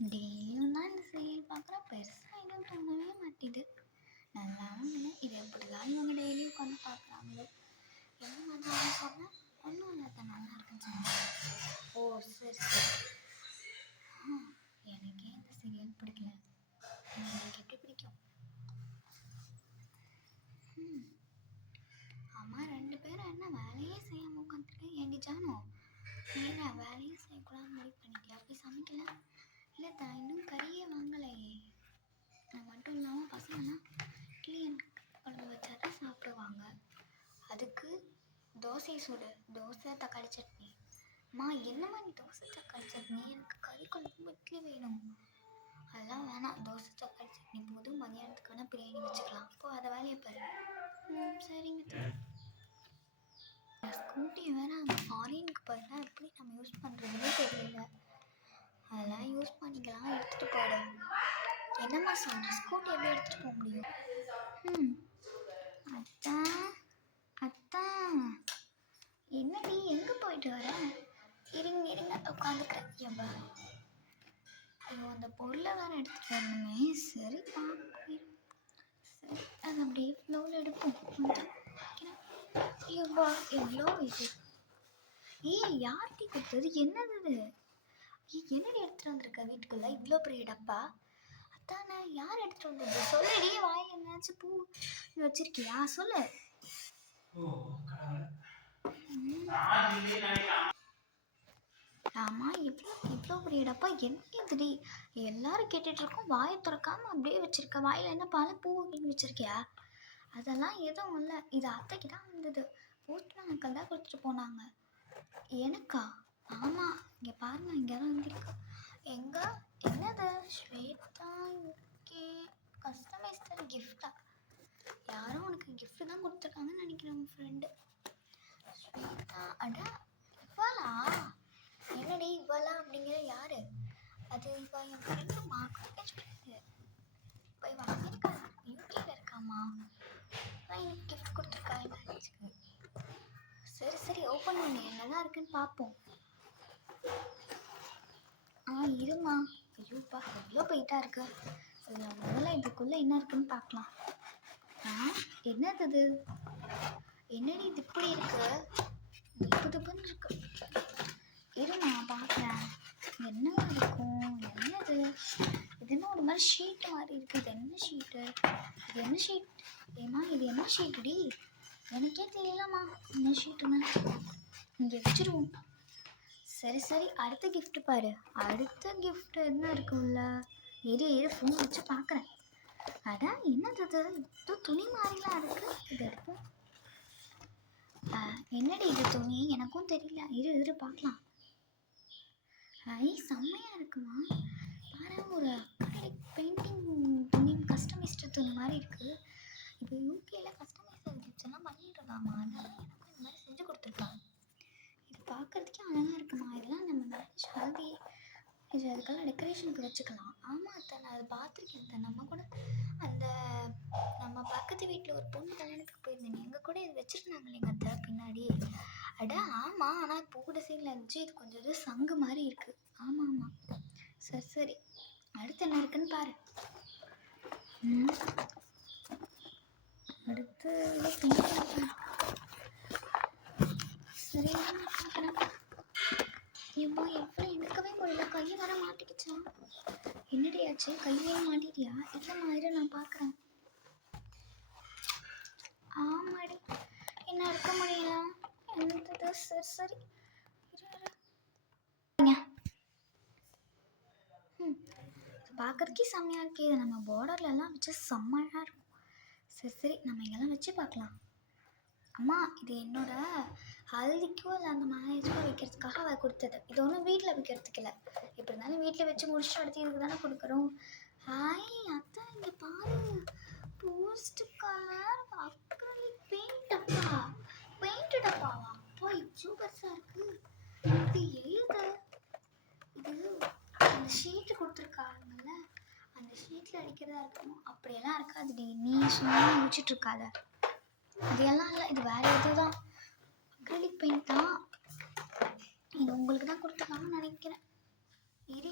டெய்லியும் தான் இந்த சீரியல் பார்க்குறேன். பெருசாக எதுவும் தோணவே மாட்டேது. நல்லாவும் இல்லை. இது எப்படிதான் இவங்க டெய்லியும் உட்காந்து பார்க்குறாங்களோ. என்ன மாதிரி சொன்னேன், ஒன்றும் இல்லை, அது நல்லா இருக்குன்னு சொன்னாங்க. ஓ சரி சரி. எனக்கே இந்த சீரியல் பிடிக்கல, எனக்கு எப்படி பிடிக்கும்? அம்மா 2 பேரும் என்ன வேலையே செய்யாமல் உட்காந்துருக்கேன். ஏண்டி ஜானு, ஏன்னா வேலையும் செய்யக்கூடாது முடிவு பண்ணிட்டியா? அப்படி சமைக்கல? இல்லை தான், இன்னும் கறியே வாங்கலையே. அது மட்டும் இல்லாமல் பசங்கன்னா இட்லி குழம்பு வச்சா தான் சாப்பிடுவாங்க. அதுக்கு தோசை சுடு, தோசை தக்காளி சட்னி. அம்மா என்னம்மா நீ தோசை தக்காளி சட்னி? எனக்கு கறி குழம்பு இட்லி வேணும். அதெல்லாம் வேணாம், தோசை தக்காளி சட்னி போதும். மதியானத்துக்கு வேணால் பிரியாணி வச்சுக்கலாம். அப்போ அதை வேலையை பாரு. சரிங்க. ஸ்கூட்டியை வேற அந்த ஃபாரினுக்கு பதிலாக எப்படி நம்ம யூஸ் பண்ணுறதுனே தெரியல. அதெல்லாம் யூஸ் பண்ணிக்கலாம், எடுத்துகிட்டு போயிடும். என்னம்மா சொல்ற? ஸ்கூட்டி எப்படி எடுத்துகிட்டு போக முடியும்? அத்தான் அத்தான், என்னடி எங்கே போயிட்டு வர? இருங்க உட்காந்துக்கிறேன். எவ்வளோ ஐயோ, அந்த பொருளை வேற எடுத்துகிட்டு வரணுமே. சரி பார்க்க, சரி அது அப்படியே ஃப்ளோவில் எடுப்போம். ஐயோப்பா எவ்வளோ இது. யார்டி கொடுத்தது? என்னது? என்னடி எடுத்துகிட்டு வந்திருக்க வீட்டுக்குள்ளே இவ்வளோ பெரிய டப்பா? அத்தானே, யார் எடுத்துகிட்டு வந்தது? சொல்லுடி. வாயில் என்னாச்சும் பூ வச்சிருக்கியா? சொல்லு. ஆமாம், இவ்வளோ பெரிய டப்பா என்னதுடி? எல்லாரும் கேட்டுட்ருக்கோம், வாயை திறக்காமல் அப்படியே வச்சுருக்க. வாயில் என்ன பால் பூ வச்சுருக்கியா? அதெல்லாம் எதுவும் இல்லை, இது அத்தைக்கு தான் வந்தது. போஸ்ட்மேன் அங்கிள் தான் கொடுத்துட்டு போனாங்க. எனக்கா? ஆமாம், இங்கே பாருங்க, இங்கே தான் வந்திருக்கு. எங்கே? என்னது? ஸ்வேதா ஓகே, கஸ்டமைஸ்டர் கிஃப்டா? யாரும் உனக்கு கிஃப்ட் தான் கொடுத்துருக்காங்கன்னு நினைக்கிறேன், உன் ஃப்ரெண்டு ஸ்வேதா. அட இவளா? என்னடி இவளா அப்படிங்கிற? யாரு அது? இப்போ என் ஃப்ரெண்டு காலேஜ் ஃப்ரெண்டு. இப்போ இவன் அமெரிக்கா யூகேல இருக்காமா. எனக்கு கிஃப்ட் கொடுத்துருக்கா மேரேஜுக்கு. சரி ஓப்பன் பண்ணி என்னதான் இருக்குன்னு பார்ப்போம். இருமா. ஐயோப்பா எவ்வளோ போயிட்டா இருக்கு. இதில் முதல்ல இதுக்குள்ளே என்ன இருக்குன்னு பார்க்கலாம். என்னது? என்னடி இது இப்படி இருக்கு? துப்புன்னு இருக்கு. இருமா பார்க்குறேன், என்னவா இருக்கும்? என்னது? இது என்ன ஒரு மாதிரி ஷீட்டு மாதிரி இருக்குது. இது என்ன ஷீட்டு? இது என்ன ஷீட்? ஏமா இது என்ன ஷீட்டுடி? எனக்கே தெரியலம்மா என்ன ஷீட்டுன்னு. இங்கே வச்சுருவோம். சரி அடுத்த கிஃப்ட் பாரு. அடுத்த கிஃப்ட் என்ன இருக்கும்ல? இரு ஃபோன் வச்சு பார்க்குறேன். அதான் என்னது? இது துணி மாதிரிலாம் இருக்குது. இது எடுப்போம். என்னடி இது துணி? எனக்கும் தெரியல. இரு பார்க்கலாம். செம்மையாக இருக்குமா பாரு. ஒரு பெயிண்டிங் துணி, கஸ்டமைஸ்டு துணி மாதிரி இருக்குது. இப்போ யூகேல கஸ்டமைஸ்டு கிஃப்ட்ஸ் எல்லாம் பண்ணிட்டுருக்காமா. அதனால எனக்கும் இந்த மாதிரி செஞ்சு கொடுத்துருக்காங்க. இது பார்க்குறதுக்கே அழகாக இருக்குமா. இதெல்லாம் நம்ம மேரேஜ் ஹல்தி இது அதுக்கெல்லாம் டெக்கரேஷனுக்கு வச்சுக்கலாம். ஆமாம் அத்தை, நான் அதை பார்த்துருக்கேன் அத்தை. நம்ம கூட அந்த நம்ம பக்கத்து வீட்டில் ஒரு பொண்ணு கல்யாணத்துக்கு போயிருந்தேன், எங்கள் கூட இது வச்சுருந்தாங்களே எங்கள் அத்தை பின்னாடி. அட ஆமாம், ஆனால் இப்போ கூட சீனில் இருந்துச்சு. இது கொஞ்சம் இது சங்கு மாதிரி இருக்குது. ஆமாம் சரி அடுத்து என்ன இருக்குன்னு பாரு. அடுத்து சரி பார்க்குறேன். இப்போ எப்படி எடுக்கவே முடியல, கையை வர மாட்டிக்கிச்சா? என்னடி ஆச்சு? கையிலே மாட்டிட்டியா? இல்லைம்மா இரு நான் பார்க்குறேன். ஆமாடி, என்ன எடுக்க முடியல. என்னது? சரி பார்க்குறதுக்கே செம்மையாக இருக்கு. இது நம்ம பார்டர்லலாம் வச்சு செம்மையாக இருக்கும். சரி நம்ம இங்கெல்லாம் வச்சு பார்க்கலாம். அம்மா இது என்னோட ஹல்திக்கோ இல்லை அந்த மேரேஜ்க்கோ வைக்கிறதுக்காக அவள் கொடுத்தது. இது ஒன்றும் வீட்டில் வைக்கிறதுக்கு இல்லை. எப்படி இருந்தாலும் வீட்டில் வச்சு முடிச்சுட்டு அடுத்து இதுக்கு தானே கொடுக்குறோம். அத்தை இங்கே பாரு, போஸ்ட் கலர் அக்ரிலிக் பெயிண்ட் டப்பா. பெயிண்ட் டப்பாவா? அப்பா இவ்வளோ பெருசாக இருக்குது. இது எழுது. இது அந்த ஷீட்டு கொடுத்துருக்காங்கல்ல, அந்த ஷீட்டில் அடிக்கிறதா இருக்கும். அப்படியெல்லாம் இருக்காதுடி, நீ சும்மா முடிச்சிட்ருக்காத. இதெல்லாம் இல்லை, இது வேறு எதுதான், அக்ரிலிக் பெயிண்ட் தான். இது உங்களுக்கு தான் கொடுத்துருக்காங்கன்னு நினைக்கிறேன். இரு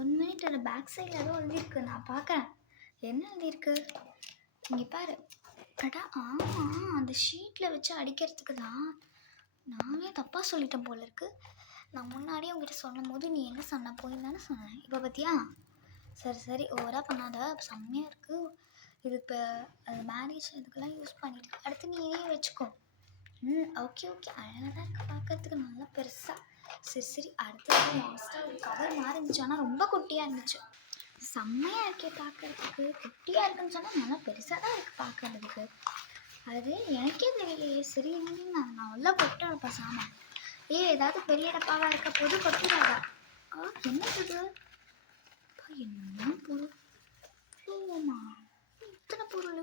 1 மினிட். அதில் பேக் சைடில் ஏதோ எழுதியிருக்கு, நான் பார்க்குறேன். என்ன எழுதியிருக்கு இங்கே பாரு. அடா ஆமாம், அந்த ஷீட்டில் வச்சு அடிக்கிறதுக்கு தான். நானே தப்பாக சொல்லிட்டேன் போல இருக்கு. நான் முன்னாடியே உங்ககிட்ட சொல்லும் போது நீ என்ன சொன்ன, போயின்னு தானே சொன்னேன். இப்போ பார்த்தியா? சரி சரி, ஓவராக பண்ணாத, செம்மையாக இருக்குது இது. இப்போ அது மேரேஜ் இதுக்கெல்லாம் யூஸ் பண்ணிட்டு அடுத்து நீ இதே வச்சுக்கோ. ஓகே ஓகே, அழகாக தான் இருக்குது பார்க்கறதுக்கு, நல்லா பெருசாக. சரி சரி, அடுத்தது லாஸ்ட்டாக ஒரு கவர் மாதிரி இருந்துச்சு, ஆனால் ரொம்ப குட்டியாக இருந்துச்சு. செம்மையாக இருக்கே பார்க்கறதுக்கு. குட்டியாக இருக்குன்னு சொன்னால் நல்லா பெருசாக தான் இருக்குது பார்க்கறதுக்கு. அது எனக்கே தெரியலையே. சரி நான் உள்ள கொட்டேன் பேசாம. ஏதாவது பெரிய டப்பாவாக இருக்க போது கொட்டிடாதா? என்னது என்ன பொருள்? ஓமா, இத்தனை பொருள்,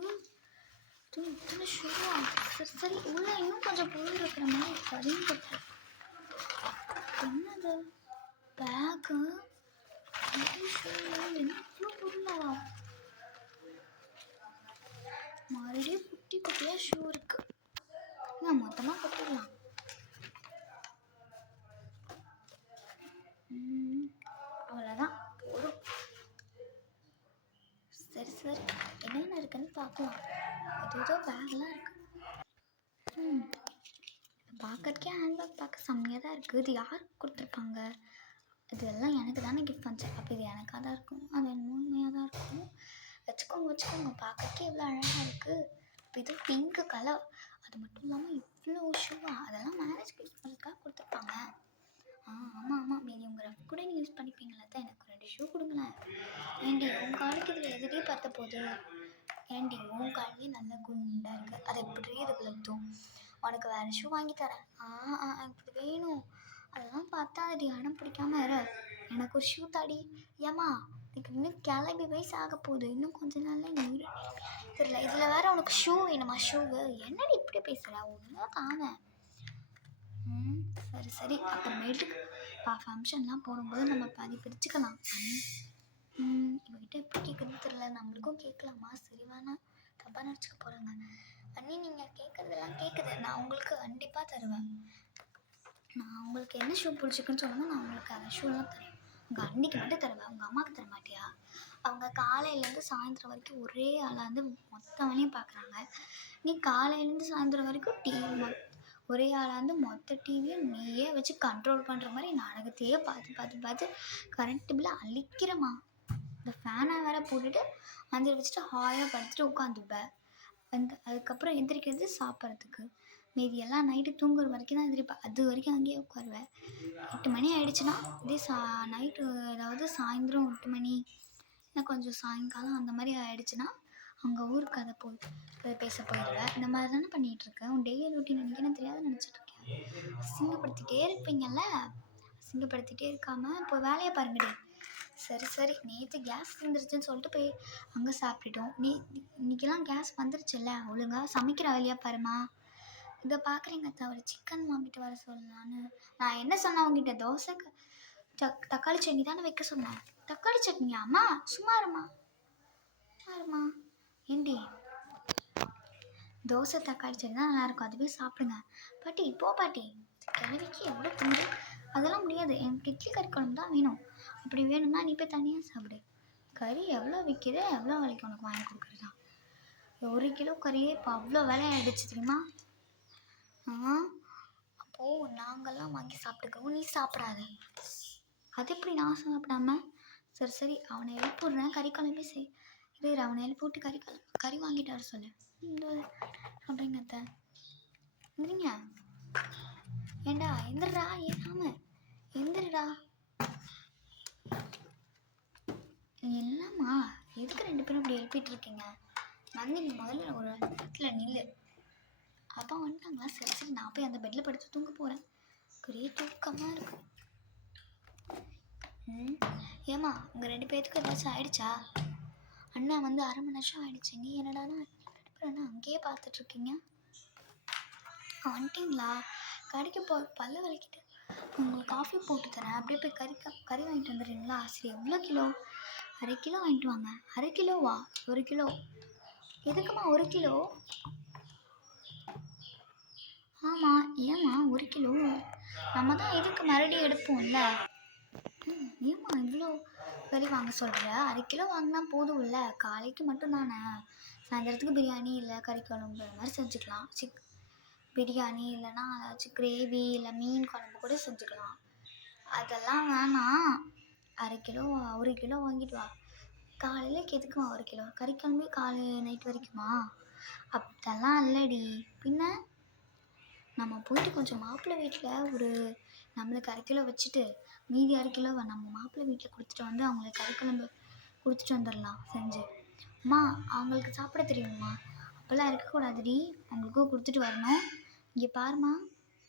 இத்தனை ஷூவா? சரி சரி, உள்ள இன்னும் கொஞ்சம் பொருள் இருக்கிற மாதிரி இருக்கு, அதையும் கொட்டு. என்னது பேக்கு, ஷூ, என்ன இவ்வளோ பொருளா? மறுபடியும் குட்டி குட்டியாக ஷூ இருக்கு. நான் மொத்தமாக கொட்டிடலாம். அவ்வளோதான் போதும். சரி சரி, என்னென்ன இருக்குன்னு பார்க்கலாம். ஏதோ பேக்லாம் இருக்கு. பார்க்கறதுக்கே ஹேண்ட்பேக் பார்க்க செம்மையாக தான் இருக்குது. இது யாருக்கு கொடுத்துருப்பாங்க? இதெல்லாம் எனக்கு தானே கிஃப்ட் பண்ணிச்சு. அப்போ இது எனக்காக தான் இருக்கும், அது என்னமோ உண்மையாக தான் இருக்கும். வச்சுக்கோங்க, பார்க்கறதுக்கே எவ்வளோ அழகாக இருக்குது. இப்போ இது பிங்க்கு கலர். அது மட்டும் இல்லாமல் இவ்வளோ ஷூவா? அதெல்லாம் மேரேஜ் கிஃப்ட் பண்ணுறதுக்காக கொடுத்துருப்பாங்க. ஆமாம், மீதி உங்கள் ரஃப் கூட நீ யூஸ் பண்ணிப்பீங்களா தான். எனக்கு 2 ஷூ கொடுங்களேன். ஏண்டி உன் காலுக்கு இதில் எதுலேயே பார்த்த போகுது? ஏண்டி உன் காலே நல்லா குண்டாக இருக்குது, அதை எப்படி இதுக்குள்ள ஊற்றும்? உனக்கு வேறு ஷூ வாங்கி தரேன். எனக்கு வேணும். அதெல்லாம் பார்த்தா அது இடம் பிடிக்காம இரு. எனக்கு ஒரு ஷூ தாடி. ஏம்மா, எனக்கு இன்னும் கிளம்பி வயசு ஆக போகுது, இன்னும் கொஞ்ச நாளில் நீ தெரியல. இதில் வேறு உனக்கு ஷூ வேணுமா? ஷூவு என்னடி இப்படி பேசுகிறா? ஒன்றும் தானே. சரி சரி, அப்புறமேட்டுக்கு ஃபங்க்ஷன்லாம் போடும்போது நம்ம பாதி பிரிச்சுக்கலாம். இவகிட்ட எப்படி கேட்குறதுன்னு தெரியல. நம்மளுக்கும் கேட்கலாமா? சரி வேணாம், தப்பாக நினச்சிக்க போகிறாங்க. அண்ணி நீங்கள் கேட்குறதெல்லாம் கேட்குது, நான் உங்களுக்கு கண்டிப்பாக தருவேன். நான் உங்களுக்கு என்ன ஷூ பிடிச்சிக்குன்னு சொல்லுங்கள், நான் உங்களுக்கு அந்த ஷூலாம் தருவேன். உங்கள் அன்னிக்கு மட்டும் தருவேன், உங்கள் அம்மாவுக்கு தர மாட்டியா? அவங்க காலையிலேருந்து சாயந்தரம் வரைக்கும் ஒரே ஆளாக வந்து மொத்த வேலையும் பார்க்குறாங்க. நீ காலையிலேருந்து சாயந்தரம் வரைக்கும் டிவி, ஒரே ஆளாக வந்து மொத்த டிவியும் நீயே வச்சு கண்ட்ரோல் பண்ணுற மாதிரி நாடகத்தையே பார்த்து கரண்ட் பில்லை அழிக்கிறமா. இந்த ஃபேனை வேற போட்டுட்டு மஞ்சள் வச்சுட்டு ஹாயாக படுத்துட்டு உட்காந்துப்பேன். அதுக்கப்புறம் எந்திரிக்கிறது சாப்பிட்றதுக்கு. மீதியெல்லாம் நைட்டு தூங்குற வரைக்கும் தான் எந்திரிப்பேன். அது வரைக்கும் அங்கேயே உட்காருவேன். 8 மணி ஆகிடுச்சுன்னா இதே நைட்டு, அதாவது சாயந்தரம் 8 மணி, இன்னும் கொஞ்சம் சாயங்காலம் அந்த மாதிரி ஆகிடுச்சுன்னா அங்கே ஊருக்கு கதை பேச போயிடுவேன். இந்த மாதிரி தானே பண்ணிகிட்ருக்கேன். உன் டெய்லி ரொட்டீன் நினைக்கிறேன் தெரியாத நினச்சிட்ருக்கேன். அசிங்கப்படுத்திகிட்டே இருப்பீங்கல்ல, அசிங்கப்படுத்திகிட்டே இருக்காமல் இப்போ வேலையை பாருங்கடி. சரி சரி, நேற்று கேஸ் வந்துருச்சுன்னு சொல்லிட்டு போய் அங்கே சாப்பிட்டுட்டோம். இன்னைக்கெல்லாம் கேஸ் வந்துருச்சுல்ல, ஒழுங்காக சமைக்கிற வேலையா பாருமா. இதை பார்க்குறீங்க தவிர சிக்கன் வாங்கிட்டு வர சொல்லலான்னு நான் என்ன சொன்னேன் உங்ககிட்ட? தோசை தக்காளி சட்னி தானே வைக்க சொன்னேன். தக்காளி சட்னியா? அம்மா சும்மா இருமா. ஏண்டி, தோசை தக்காளி சட்னி தான் நல்லாயிருக்கும், அதுவே சாப்பிடுங்க. பாட்டி பாட்டி, கிழவிக்கு எவ்வளோ திண்டு. அதெல்லாம் முடியாது, எனக்கு இட்லி கறி குழம்பு தான் வேணும். அப்படி வேணும்னா நீ போய் தனியாக சாப்பிடு. கறி எவ்வளோ விற்கிது, எவ்வளோ விலைக்கு உனக்கு வாங்கி கொடுக்குறதா? 1 கிலோ கறியே இப்போ அவ்வளோ விலை ஆகிடுச்சு தெரியுமா? அப்போது நாங்கள்லாம் வாங்கி சாப்பிட்டுக்கிறோம், நீ சாப்பிடாத. அது எப்படி நான் சாப்பிடாம? சரி சரி, அவனை எழுப்பிடுறேன், கறி குழம்பே செய். அவனை எழுப்பி விட்டு கறி வாங்கிட்டு வர சொல்லு. அப்படிங்க அத்தை. எந்திரிங்க. ஏண்டா எந்திரா, ஏனாம எந்திரடா. என்னம்மா, எதுக்கு 2 பேரும் இப்படி எழுப்பிட்டு இருக்கீங்க? நந்தினி, முதல்ல ஒரு இடத்துல நில்லு. அப்பா வந்துட்டாங்களா? சரி சரி, நான் போய் அந்த பெட்டில் படுத்து தூங்க போகிறேன். ஒரே தூக்கமாக இருக்கு. ஏம்மா, உங்கள் 2 பேர்த்துக்கும் ஏதாச்சும் ஆயிடுச்சா? அண்ணா வந்து 1/2 மணி நேரம் ஆகிடுச்சு. நீ என்னடானா அங்கேயே பார்த்துட்ருக்கீங்க? வந்துட்டிங்களா? கடைக்கு பல்ல விளக்கிட்டு உங்களுக்கு காஃபி போட்டு தரேன், அப்படியே போய் கறி வாங்கிட்டு வந்துடுறீங்களா? சரி, எவ்வளோ கிலோ? 1/2 கிலோ வாங்கிட்டு வாங்க. 1/2 கிலோவா? 1 கிலோ. எதுக்குமா 1 கிலோ? ஆமாம், ஏம்மா 1 கிலோ? நம்ம தான் எதுக்கு மறுபடியும் எடுப்போம்ல. ஏம்மா இவ்வளோ கறி வாங்க சொல்கிற? 1/2 கிலோ வாங்கினா போதும்ல, காலைக்கு மட்டும் தானே. சாயந்தரத்துக்கு பிரியாணி இல்லை கறி குழம்பு அது மாதிரி செஞ்சுக்கலாம். பிரியாணி இல்லைன்னா ஏதாச்சும் கிரேவி இல்லை மீன் குழம்பு கூட செஞ்சுக்கலாம். அதெல்லாம் வேணாம். 1/2 கிலோ 1 கிலோ வாங்கிட்டு வா. காலையிலக்கு எதுக்குமா 1 கிலோ? கறி குழம்பு காலை நைட் வரைக்குமா? அதெல்லாம் இல்லடி. பின்ன நம்ம போயிட்டு கொஞ்சம் மாப்பிள்ளை வீட்டில் நம்மளுக்கு 1/2 கிலோ வச்சுட்டு மீதி 1/2 கிலோவை நம்ம மாப்பிள்ளை வீட்டில் கொடுத்துட்டு வந்து அவங்களுக்கு கறி குழம்பு கொடுத்துட்டு வந்துடலாம் செஞ்சு. அம்மா அவங்களுக்கு சாப்பிட தெரியுமா? அப்போல்லாம் இருக்கக்கூடாதுடி, அவங்களுக்கும் கொடுத்துட்டு வரணும். இங்கே பாருமா,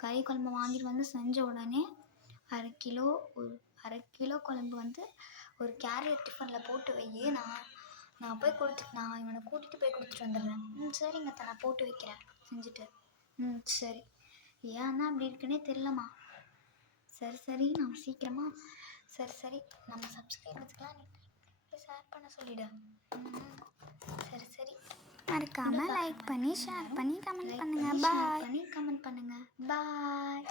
கறி குழம்பு வாங்கிட்டு வந்து செஞ்ச உடனே 1/2 கிலோ 1/2 கிலோ குழம்பு வந்து ஒரு கேரியர் டிஃபனில் போட்டு வை. நான் போய் நான் இவனை கூட்டிகிட்டு போய் கொடுத்துட்டு வந்துடுறேன். சரிங்க அத்தை, நான் போட்டு வைக்கிறேன் செஞ்சுட்டு. சரி. ஏன்னா அப்படி இருக்குன்னே தெரிலம்மா. சரி நம்ம சீக்கிரமா சரி நம்ம சப்ஸ்கிரைபர்ஸ்க்கெலாம் நீ ஷேர் பண்ண சொல்லிவிடு. சரி மறக்காமல் லைக் பண்ணி ஷேர் பண்ணி கமெண்ட் பண்ணுங்கள். பாய். கமெண்ட் பண்ணுங்கள். பாய்.